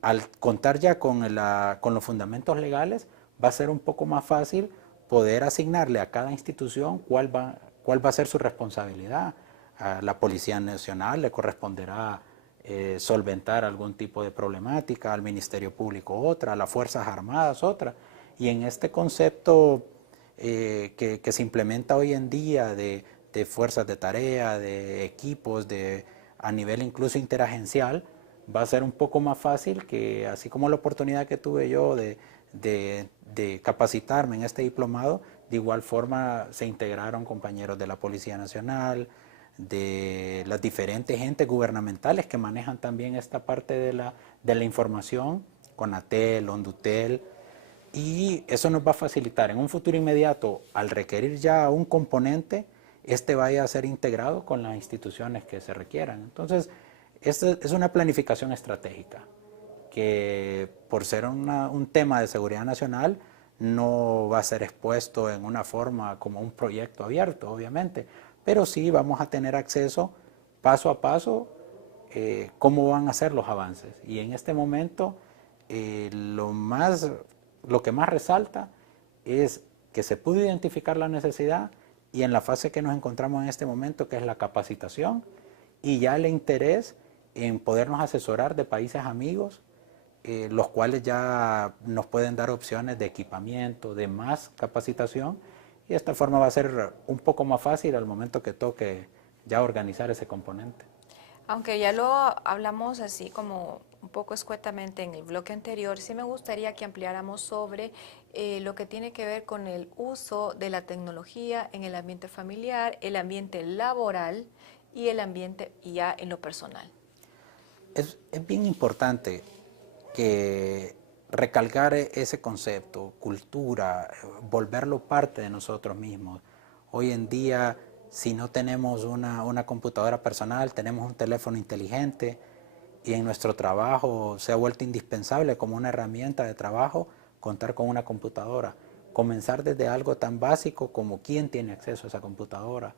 al contar ya con los fundamentos legales, va a ser un poco más fácil poder asignarle a cada institución cuál va a ser su responsabilidad. A la Policía Nacional le corresponderá solventar algún tipo de problemática, al Ministerio Público otra, a las Fuerzas Armadas otra. Y en este concepto que se implementa hoy en día de fuerzas de tarea, de equipos, a nivel incluso interagencial, va a ser un poco más fácil que, así como la oportunidad que tuve yo de capacitarme en este diplomado, de igual forma se integraron compañeros de la Policía Nacional, de las diferentes entes gubernamentales que manejan también esta parte de la información, CONATEL, ONDUTEL, y eso nos va a facilitar en un futuro inmediato, al requerir ya un componente, vaya a ser integrado con las instituciones que se requieran. Entonces, esta es una planificación estratégica que, por ser un tema de seguridad nacional, no va a ser expuesto en una forma como un proyecto abierto, obviamente, pero sí vamos a tener acceso paso a paso cómo van a ser los avances. Y en este momento lo que más resalta es que se pudo identificar la necesidad, y en la fase que nos encontramos en este momento, que es la capacitación, y ya el interés en podernos asesorar de países amigos, los cuales ya nos pueden dar opciones de equipamiento, de más capacitación, y de esta forma va a ser un poco más fácil al momento que toque ya organizar ese componente. Aunque ya lo hablamos así como un poco escuetamente en el bloque anterior, sí me gustaría que ampliáramos sobre lo que tiene que ver con el uso de la tecnología en el ambiente familiar, el ambiente laboral y el ambiente ya en lo personal. Es bien importante que recalcar ese concepto, cultura, volverlo parte de nosotros mismos. Hoy en día, si no tenemos una computadora personal, tenemos un teléfono inteligente, y en nuestro trabajo se ha vuelto indispensable como una herramienta de trabajo contar con una computadora. Comenzar desde algo tan básico como quién tiene acceso a esa computadora,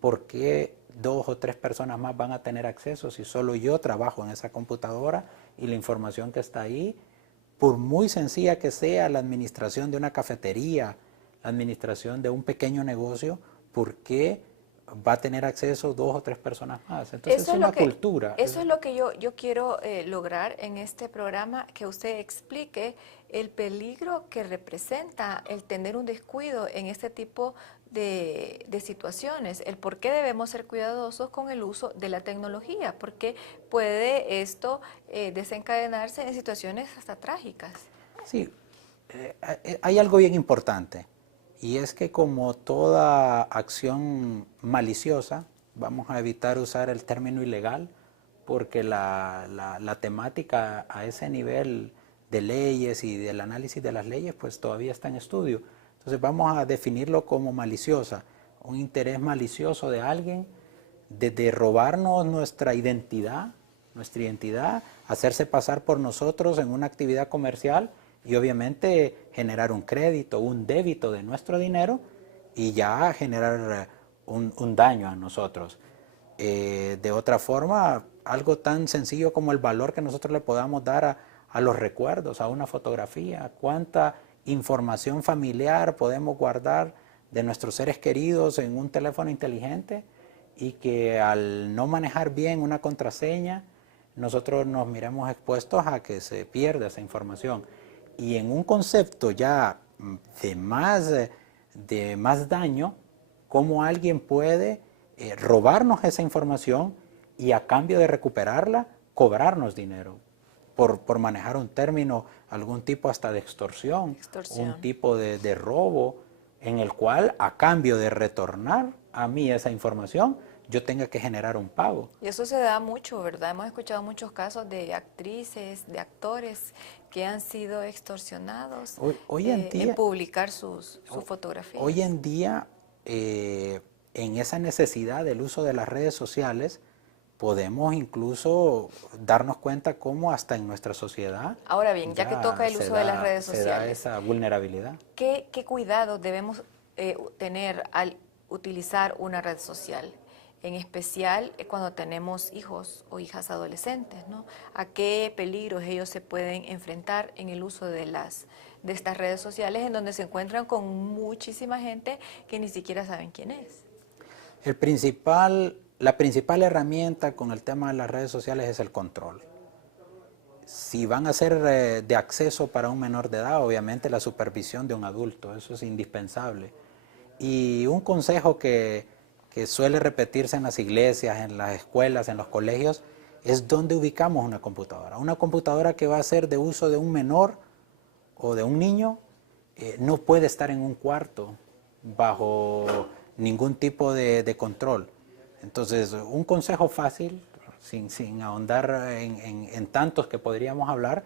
por qué 2 o 3 personas más van a tener acceso si solo yo trabajo en esa computadora, y la información que está ahí, por muy sencilla que sea la administración de una cafetería, la administración de un pequeño negocio, ¿por qué va a tener acceso 2 o 3 personas más? Entonces es una cultura. Eso es lo que yo quiero lograr en este programa, que usted explique el peligro que representa el tener un descuido en este tipo de situaciones, el por qué debemos ser cuidadosos con el uso de la tecnología, porque puede esto desencadenarse en situaciones hasta trágicas. Sí, hay algo bien importante, y es que como toda acción maliciosa, vamos a evitar usar el término ilegal, porque la temática a ese nivel de leyes y del análisis de las leyes pues todavía está en estudio. Entonces vamos a definirlo como maliciosa, un interés malicioso de alguien de robarnos nuestra identidad, hacerse pasar por nosotros en una actividad comercial, y obviamente generar un crédito, un débito de nuestro dinero, y ya generar un daño a nosotros. De otra forma, algo tan sencillo como el valor que nosotros le podamos dar a los recuerdos, a una fotografía, cuánta información familiar podemos guardar de nuestros seres queridos en un teléfono inteligente, y que al no manejar bien una contraseña, nosotros nos miremos expuestos a que se pierda esa información. Y en un concepto ya de más daño, cómo alguien puede robarnos esa información y, a cambio de recuperarla, cobrarnos dinero por manejar un término, algún tipo hasta de extorsión. Un tipo de robo, en el cual, a cambio de retornar a mí esa información, yo tenga que generar un pago. Y eso se da mucho, ¿verdad? Hemos escuchado muchos casos de actrices, de actores que han sido extorsionados Hoy en día, en publicar sus fotografías. Hoy en día, en esa necesidad del uso de las redes sociales, podemos incluso darnos cuenta cómo hasta en nuestra sociedad. Ahora bien, ya que toca el uso de las redes sociales, se da esa vulnerabilidad. ¿Qué cuidado debemos tener al utilizar una red social? En especial cuando tenemos hijos o hijas adolescentes, ¿no? ¿A qué peligros ellos se pueden enfrentar en el uso de estas redes sociales, en donde se encuentran con muchísima gente que ni siquiera saben quién es? La principal herramienta con el tema de las redes sociales es el control. Si van a ser de acceso para un menor de edad, obviamente la supervisión de un adulto, eso es indispensable. Y un consejo que suele repetirse en las iglesias, en las escuelas, en los colegios, es dónde ubicamos una computadora. Una computadora que va a ser de uso de un menor o de un niño no puede estar en un cuarto bajo ningún tipo de control. Entonces, un consejo fácil, sin ahondar en tantos que podríamos hablar,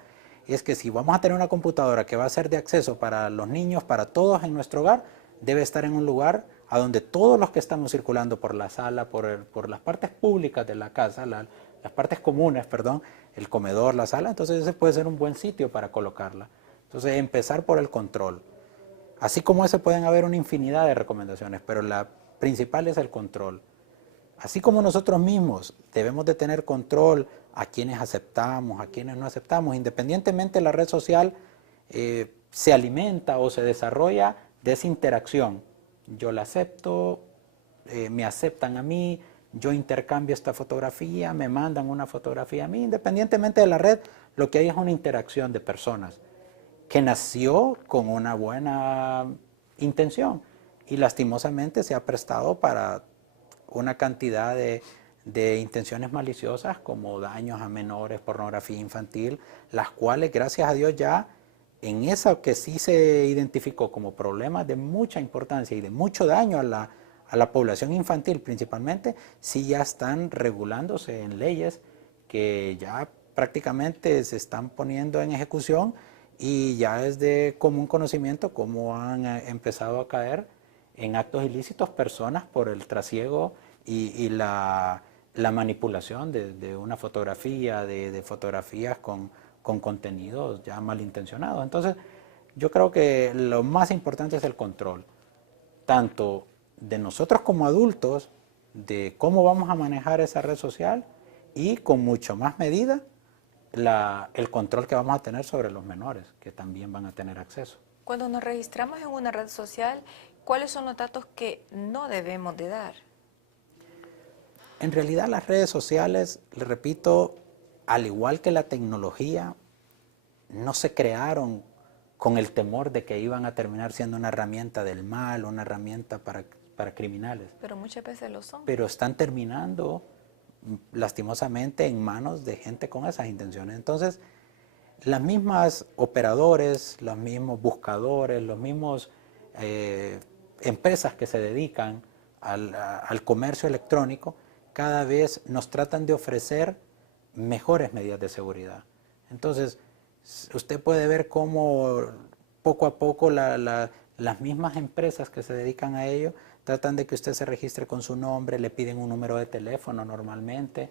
es que si vamos a tener una computadora que va a ser de acceso para los niños, para todos en nuestro hogar, debe estar en un lugar a donde todos los que estamos circulando por la sala, por las partes públicas de la casa, las partes comunes, perdón, el comedor, la sala, entonces ese puede ser un buen sitio para colocarla. Entonces, empezar por el control. Así como ese pueden haber una infinidad de recomendaciones, pero la principal es el control. Así como nosotros mismos debemos de tener control a quienes aceptamos, a quienes no aceptamos, independientemente la red social se alimenta o se desarrolla de esa interacción. Yo la acepto, me aceptan a mí, yo intercambio esta fotografía, me mandan una fotografía a mí. Independientemente de la red, lo que hay es una interacción de personas que nació con una buena intención y lastimosamente se ha prestado para una cantidad de intenciones maliciosas como daños a menores, pornografía infantil, las cuales gracias a Dios ya en esa que sí se identificó como problemas de mucha importancia y de mucho daño a la población infantil principalmente, sí ya están regulándose en leyes que ya prácticamente se están poniendo en ejecución y ya es de común conocimiento cómo han empezado a caer en actos ilícitos personas por el trasiego y la manipulación de una fotografía, de fotografías con contenidos ya malintencionados. Entonces, yo creo que lo más importante es el control, tanto de nosotros como adultos, de cómo vamos a manejar esa red social y con mucho más medida el control que vamos a tener sobre los menores, que también van a tener acceso. Cuando nos registramos en una red social, ¿cuáles son los datos que no debemos de dar? En realidad las redes sociales, le repito, al igual que la tecnología, no se crearon con el temor de que iban a terminar siendo una herramienta del mal, una herramienta para criminales. Pero muchas veces lo son. Pero están terminando lastimosamente en manos de gente con esas intenciones. Entonces, las mismas operadores, los mismos buscadores, los mismos empresas que se dedican al comercio electrónico, cada vez nos tratan de ofrecer mejores medidas de seguridad. Entonces, usted puede ver cómo poco a poco las mismas empresas que se dedican a ello tratan de que usted se registre con su nombre, le piden un número de teléfono normalmente,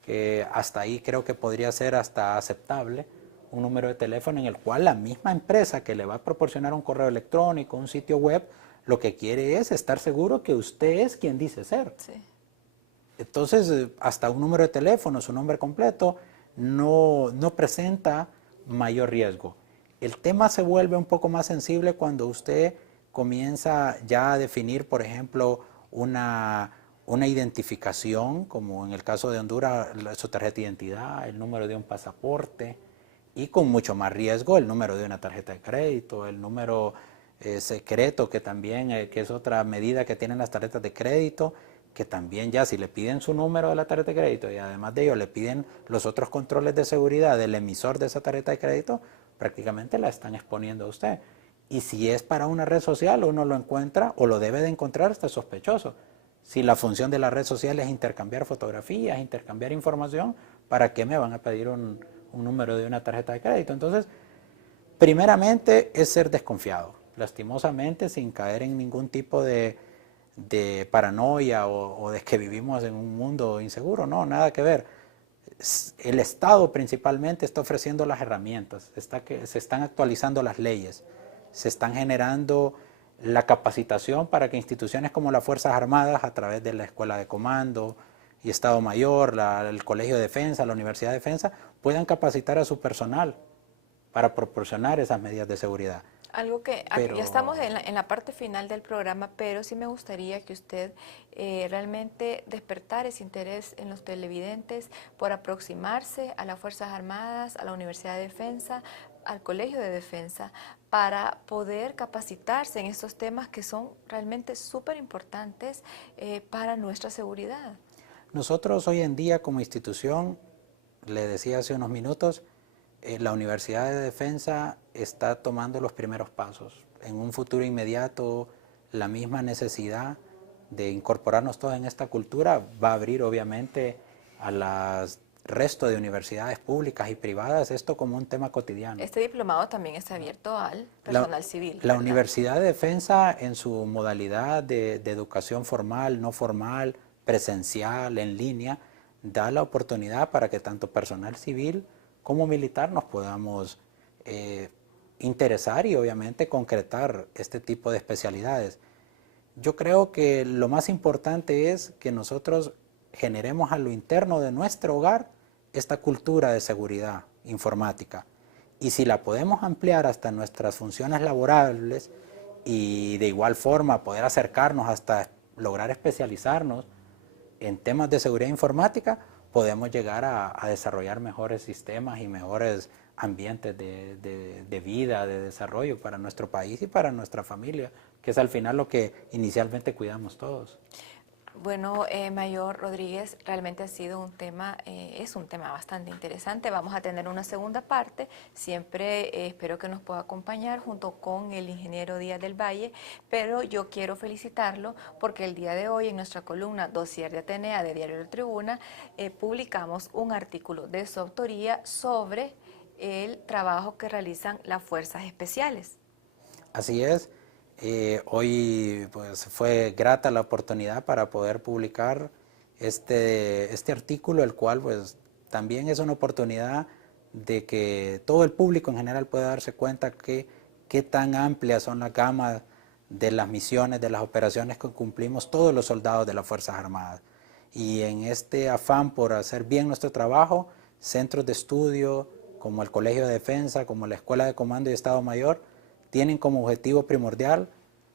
que hasta ahí creo que podría ser hasta aceptable, un número de teléfono en el cual la misma empresa que le va a proporcionar un correo electrónico, un sitio web, lo que quiere es estar seguro que usted es quien dice ser. Sí. Entonces, hasta un número de teléfono, su nombre completo, no presenta mayor riesgo. El tema se vuelve un poco más sensible cuando usted comienza ya a definir, por ejemplo, una identificación, como en el caso de Honduras, su tarjeta de identidad, el número de un pasaporte, y con mucho más riesgo el número de una tarjeta de crédito, el número secreto, que también que es otra medida que tienen las tarjetas de crédito, que también ya si le piden su número de la tarjeta de crédito y además de ello le piden los otros controles de seguridad del emisor de esa tarjeta de crédito, prácticamente la están exponiendo a usted. Y si es para una red social, uno lo encuentra o lo debe de encontrar hasta sospechoso. Si la función de la red social es intercambiar fotografías, intercambiar información, ¿para qué me van a pedir un número de una tarjeta de crédito? Entonces, Primeramente es ser desconfiado, lastimosamente sin caer en ningún tipo de paranoia o de que vivimos en un mundo inseguro, no, nada que ver. El Estado principalmente está ofreciendo las herramientas, se están actualizando las leyes, se están generando la capacitación para que instituciones como las Fuerzas Armadas, a través de la Escuela de Comando y Estado Mayor, el Colegio de Defensa, la Universidad de Defensa, puedan capacitar a su personal para proporcionar esas medidas de seguridad. Algo que ya estamos en la parte final del programa, pero sí me gustaría que usted realmente despertara ese interés en los televidentes por aproximarse a las Fuerzas Armadas, a la Universidad de Defensa, al Colegio de Defensa, para poder capacitarse en estos temas que son realmente súper importantes para nuestra seguridad. Nosotros hoy en día como institución, le decía hace unos minutos, la Universidad de Defensa está tomando los primeros pasos. En un futuro inmediato, la misma necesidad de incorporarnos todos en esta cultura va a abrir obviamente a las resto de universidades públicas y privadas esto como un tema cotidiano. Este diplomado también está abierto al personal civil, La ¿verdad? Universidad de Defensa en su modalidad de educación formal, no formal, presencial, en línea, da la oportunidad para que tanto personal civil como militar nos podamos interesar y obviamente concretar este tipo de especialidades. Yo creo que lo más importante es que nosotros generemos a lo interno de nuestro hogar esta cultura de seguridad informática. Y si la podemos ampliar hasta nuestras funciones laborables y de igual forma poder acercarnos hasta lograr especializarnos en temas de seguridad informática, podemos llegar a desarrollar mejores sistemas y mejores ambientes de vida, de desarrollo para nuestro país y para nuestra familia, que es al final lo que inicialmente cuidamos todos. Bueno, Mayor Rodríguez, realmente ha sido un tema, es un tema bastante interesante. Vamos a tener una segunda parte. Siempre espero que nos pueda acompañar junto con el ingeniero Díaz del Valle, pero yo quiero felicitarlo porque el día de hoy en nuestra columna Dossier de Atenea de Diario La Tribuna publicamos un artículo de su autoría sobre el trabajo que realizan las fuerzas especiales. Así es. Hoy pues, fue grata la oportunidad para poder publicar este artículo, el cual pues, también es una oportunidad de que todo el público en general pueda darse cuenta que qué tan amplias son las gamas de las misiones, de las operaciones que cumplimos todos los soldados de las Fuerzas Armadas. Y en este afán por hacer bien nuestro trabajo, centros de estudio como el Colegio de Defensa, como la Escuela de Comando y Estado Mayor, tienen como objetivo primordial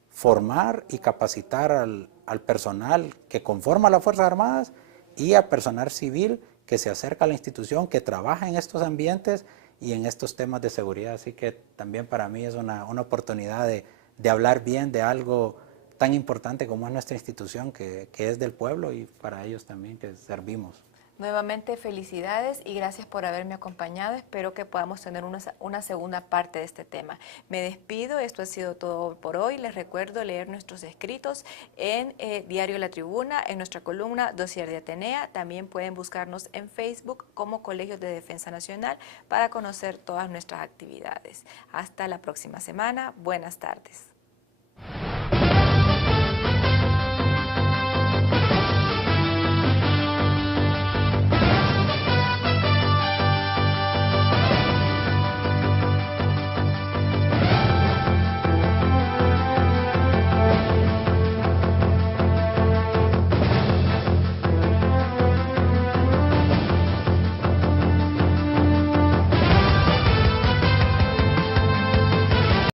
formar y capacitar al personal que conforma las Fuerzas Armadas y al personal civil que se acerca a la institución, que trabaja en estos ambientes y en estos temas de seguridad. Así que también para mí es una oportunidad de hablar bien de algo tan importante como es nuestra institución, que es del pueblo y para ellos también que servimos. Nuevamente felicidades y gracias por haberme acompañado. Espero que podamos tener una segunda parte de este tema. Me despido, esto ha sido todo por hoy. Les recuerdo leer nuestros escritos en Diario La Tribuna, en nuestra columna Dossier de Atenea. También pueden buscarnos en Facebook como Colegio de Defensa Nacional para conocer todas nuestras actividades. Hasta la próxima semana. Buenas tardes.